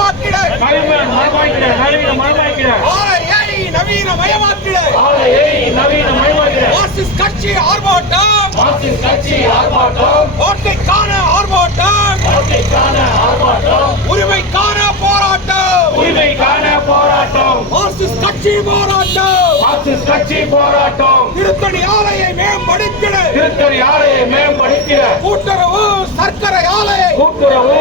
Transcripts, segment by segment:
மயமாக்கிட. நவீன மயமாக்கிட ஆலையை நவீனமயமாக்கிட ஆலையை நவீன மயமாக்கிட. மார்க்சிஸ்ட் கட்சி ஆர்ப்பாட்டம். மார்க்சிஸ்ட் கட்சி ஆர்ப்பாட்டம். ஓட்டைக்கான ஆர்ப்பாட்டம் வாழ்க்கைக்கான ஆர்ப்பாட்டம் உரிமைக்கான போராட்டம். உரிமைக்கான போராட்டம் மார்க்சிஸ்ட் கட்சி போராட்டம். மார்க்சிஸ்ட் கட்சி போராட்டம் திருத்தணி ஆலையை மேம்படுத்திட. திருத்தணி ஆலையை மேம்படுத்திட. கூட்டுறவு சர்க்கரை ஆலையை கூட்டுறவு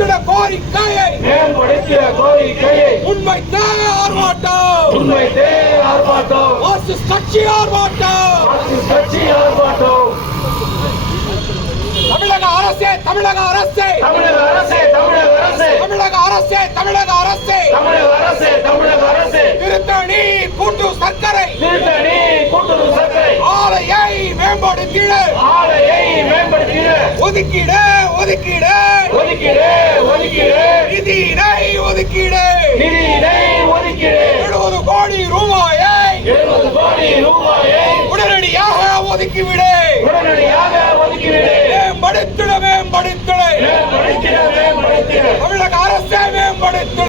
மேம்படுத்திட கோரிக்கையை. மேம்படுத்திட கோரிக்கையை. முன்வைத்த ஆர்ப்பாட்டம். முன்வைத்தே ஆர்ப்பாட்டம். மார்க்சிஸ்ட் கட்சி ஆர்ப்பாட்டம். மார்க்சிஸ்ட் கட்சி ஆர்ப்பாட்டம். தமிழக அரசே தமிழக அரசே. தமிழக அரசே தமிழக அரசே. தமிழக அரசே தமிழக அரசே. தமிழக அரசே தமிழக அரசே. திருத்தணி கூட்டு சர்க்கரை. திருத்தணி கூட்டுறவு சர்க்கரை. ஆலையை மேம்படுத்திட. ஆலையை மேம்படுத்திட. ஒதுக்கீடு. ஒதுக்கீடு. ஒதுக்கீடு ஒதுக்கீடு. நிதியினை ஒதுக்கீடு. நிதியினை ஒதுக்கீடு. எழுபது கோடி ரூபாயை எழுபது கோடி ரூபாயை உடனடியாக ஒதுக்கிவிடு.